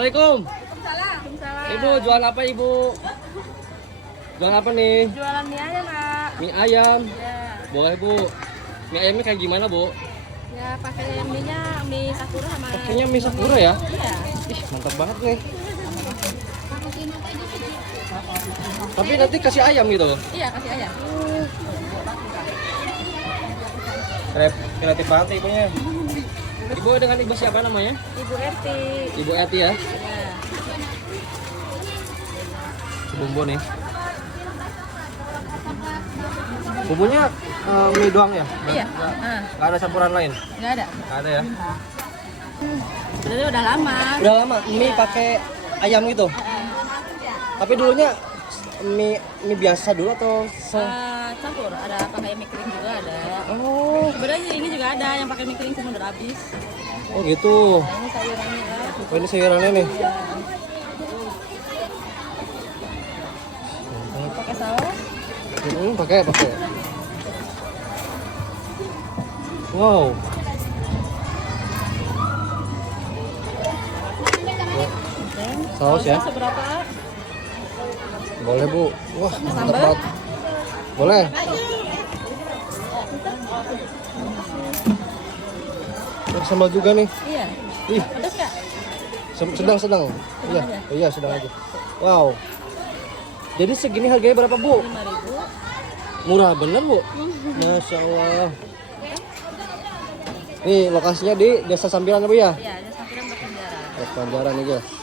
Assalamualaikum. Waalaikumsalam. Ibu jualan apa ibu? Jualan apa nih? Jualan mie ayam, Kak. Mie ayam. Ya. Boleh bu. Mie ayamnya kayak gimana bu? Ya, pakai mie-nya mie Sakura sama. Pakainya mie Sakura ya? Iya. Ih mantap banget nih. Tapi nanti kasih ayam gitu. Iya, kasih ayam. Kreatif banget nih ibunya. Ibu dengan ibu siapa namanya? Ibu Erti. Ibu Eti ya. Ya. Bumbu nih. Bumbunya mie doang ya? Iya. Nggak ada campuran lain? Nggak ada. Nggak ada ya? Jadi udah lama. Udah lama mie pakai ayam gitu. Tapi dulunya mie biasa dulu atau Campur, ada pakai mie kering juga ada. Oh, Sebenarnya ini juga ada yang pakai mie kering cuma udah habis. oh gitu. Nah, ini sayurannya ya. Oh, ini sayurannya nih. Iya. Pakai saus. Pakai. Wow. Saus ya? Seberapa? Boleh bu. Wah, mantap Sambal? banget. Boleh. Ada sambal juga nih. Iya. Ih, Pedas nggak? sedang. Iya, aja? iya sedang aja. Wow. Jadi segini harganya berapa bu? 5.000. Murah bener bu. Masya Allah. Nih lokasinya di Desa Sambilan bu ya? Iya, ada sampiran berpenjara. Banjaran nih guys.